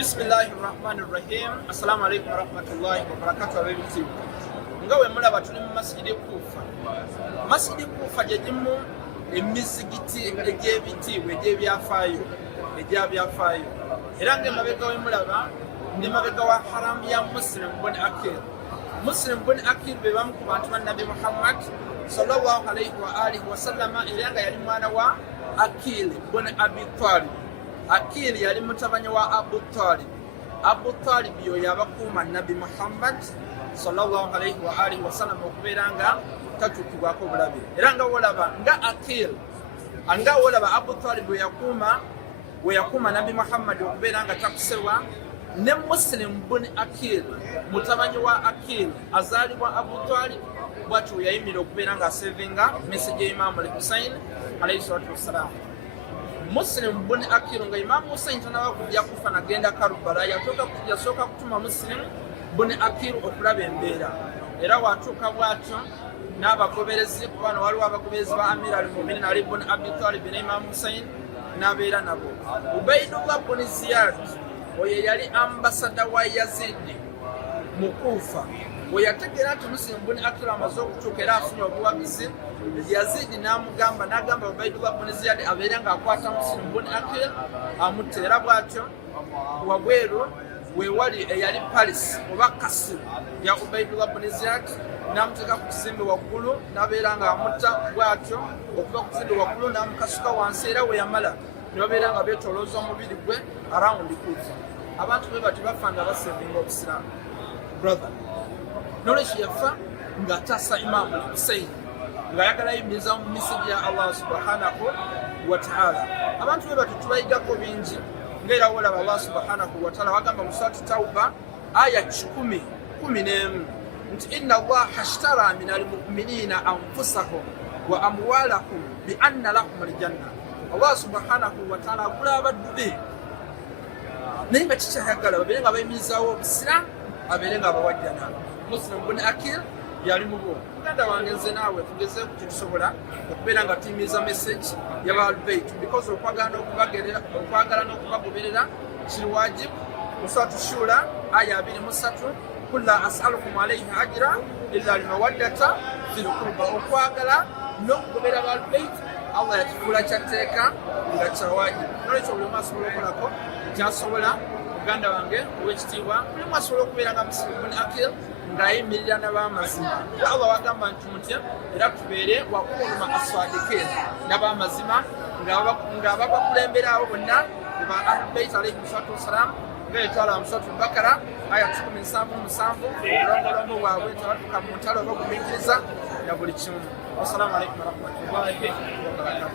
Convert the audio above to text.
Bismillahirrahmanirrahim. Assalamu alaikum warahmatullahi wabarakatuh. Abebiti ngawe mulaba tuli mu masjidi Kufa. Masjidi Kufa gyegimu emizigiti egy'ebiti egy'ebyafaayo era ng'emabega we mulaba ne mabega wa haram ya Muslim bin Aqeel. Muslim bin Aqeel be bamu ku bantu ba Nabi Muhammad sallallahu alaihi wa alihi wa sallama era nga yali mwana wa Aqeel bin Abi Talib. Aqeel yali mutabani wa Abu Talib. Abu Talib yo yabakuuma Nabi Muhammad sallallahu alaihi wa alihi wa sallam okubeera nga tatukibwako bulabe. Era nga wolaba nga Aqeel anga wolaba Abu Talib we yakuuma Nabi Muhammad okubeera nga takuserwa, ne Muslim bin Aqeel mutabani wa Aqeel azaalibwa Abu Talib bw'atyo yayimira okubeera nga asevinga message ya Imam al-Hussein alayhi salatu wassalam. Muslim bin Aqeel nga Imam Hussein tanaba kujja kufa nagenda Karbala yasooka kutuma Muslim bin Aqeel okulaba embeera, era watuuka bw'atyo n'abagoberezi kubana waliwo abagoberezi ba Amir al-Mu'minin Ali bin Abi Talib ne Imam Hussein n'abeera nabo. Ubaydullah bin Ziyad oyo yali ambasada wa Yazid mu Kufa. We yategeera nti Muslim bin Aqeel amaze okutuuka era afunye obuwagizi, Yazid n'agamba Ubaydullah bin Ziyad abeere ng'akwata Muslim bin Aqeel amutte, era bw'atyo wabweru we wali eyali Paris oba kasiri ya Ubaydullah bin Ziyad n'amuteeka ku kizimbe waggulu n'abeera ng'amutta bw'atyo okuva ku kizimbe waggulu n'amukasuka wansi, era we yamala ne babeera nga beetolooza omubiri gwe arawundi Kufa. Abantu be bati bafa nga basevinga obusiraamu. Brother, knowledge yafa ng'ataasa Imam Hussein ng'ayagala yimiriza mu misiri ya Allah subhanahu wa ta'ala. Abantu be bati tubayigako bingi, ng'era wolaba Allah subhanahu wa ta'ala wagamba mu surati Tawba aya 10:11 nti inna Allah ashtara min al-mu'minina anfusahum wa amwalahum bi anna lahum al-janna. Allah subhanahu wa ta'ala agula abaddu be naye nga kikyayagala babeere nga bayimirizaawo obusiraamu, abeere nga abawajjana. Muslim bin Aqeel yali mu bo. Muganda wange nze naawe tugezeeku kyetusobola okubeera nga tuyimiriza message y'Ahlul-Bayt because okwagala n'okubagoberera kiri wajibu. Mu suratu Shura aya 23 qul la as'alukum alayhi ajra illa al-mawaddata fil qurba. Okwagala n'okugoberera Ahlul-Bayt Allah yakifuula kyatteeka nga kyawajibu. Nolwekyo buli omu asobola okolako kyasobola. Muganda wange ow'ekitiibwa buli omu asobola okubeera nga Muslim bin Aqeel ng'ayimirira n'ab'amazima. Allah wagamba nti mutya era tubeere wakuuma aswadikiin n'ab'amazima ng'ababakulembera abo bonna ba Ahlul-Bayt alayhimu salaatu wassalaam ng'etwala mu suratu Bakara aya 17:7 olongolomu bwabwe tebatuuka mu ntalo oba okumiikiriza na buli kimu. Wassalamu alaikum warahmatullahi wabarakatuh.